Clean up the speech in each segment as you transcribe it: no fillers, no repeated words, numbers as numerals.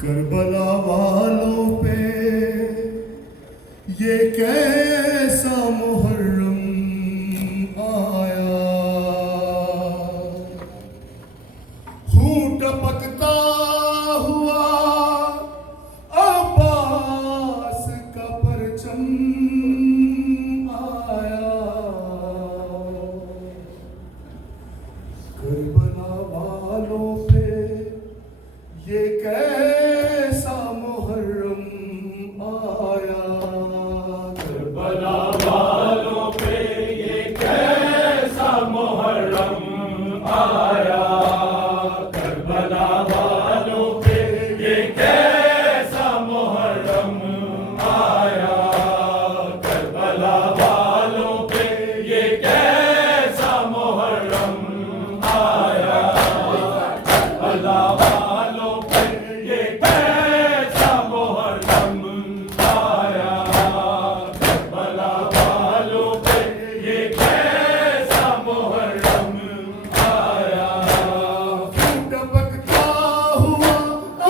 کربلا والوں پہ یہ کیسا محرم آیا، خون ٹپکتا ہوا عباس کا پرچم آیا، کربلا والوں پہ یہ کیسا محرم آیا، کربلا والوں پہ یہ کیسا محرم آیا، کربلا والوں پہ یہ کیسا محرم آیا، کربلا والوں پہ یہ کیسا محرم آیا، کربلا والوں پہ یہ کیسا محرم آیا، کربلا والوں پہ یہ کیسا محرم آیا، خون ٹپکتا ہوا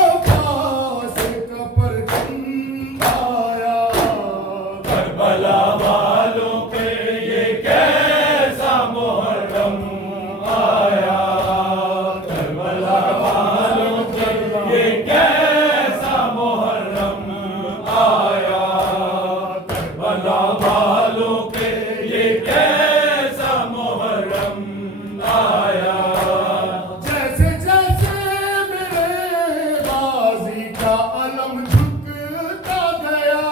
عباس کا پرچم آیا، کربلا والوں پہ یہ کیسا محرم آیا، کربلا والوں پہ یہ کیسا محرم آیا، کربلا والوں پہ یہ کیسا محرم آیا، جیسے جیسے میرے غازی کا علم جھکتا گیا،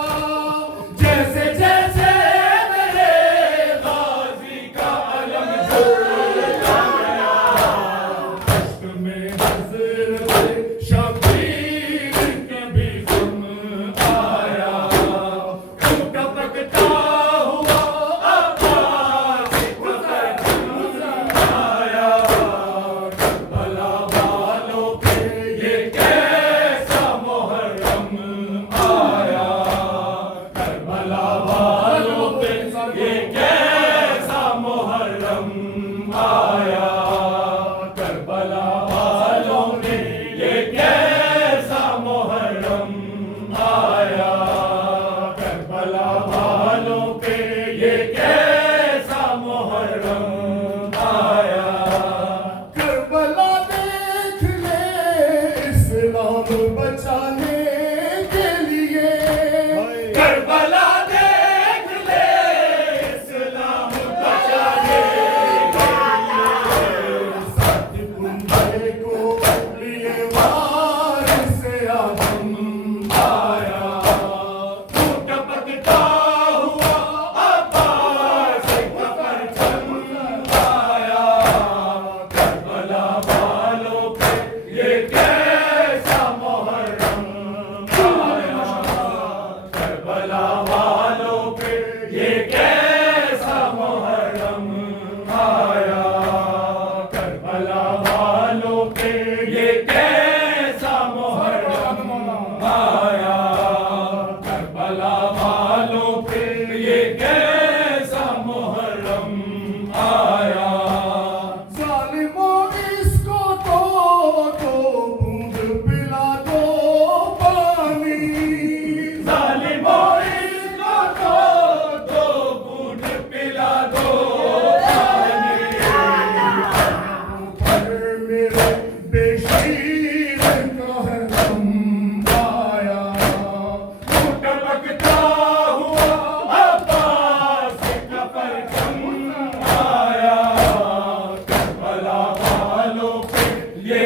جیسے جیسے میرے غازی کا علم جھکتا گیا، عشق میں نظر سے شبیر کے بھی غم آیا، خون ٹپکتا ہوا عباس کا پرچم آیا، کربلا والوں پہ یہ کیسا محرم آیا، کربلا والوں پہ یہ کیسا محرم آیا، کربلا والوں پہ یہ کیسا محرم آیا، کربلا والوں پہ یہ کیسا محرم آیا، کربلا دیکھ لے اسلام بچانے کے لیے، کربلا دیکھ لے اسلام بچانے کے لیے، ساتھ کنجے کو لیے وارث اعظم آیا، خون ٹپکتا ہوا عباس کا پرچم آیا، کربلا والوں پہ یہ کیسا محرم آیا، کربلا والوں پہ یہ کیسا محرم آیا، کربلا والوں پہ یہ کیسا محرم آیا، کربلا والوں پہ یہ کیسا محرم آیا، ظالموں اس کو دو بوند پلا دو پانی، ظالموں اس کو دو بوند پلا دو پانی، پر میرے بے شیر کا ہے غم آیا، خون ٹپکتا ہوا عباس کا پرچم آیا، کربلا والوں پہ یہ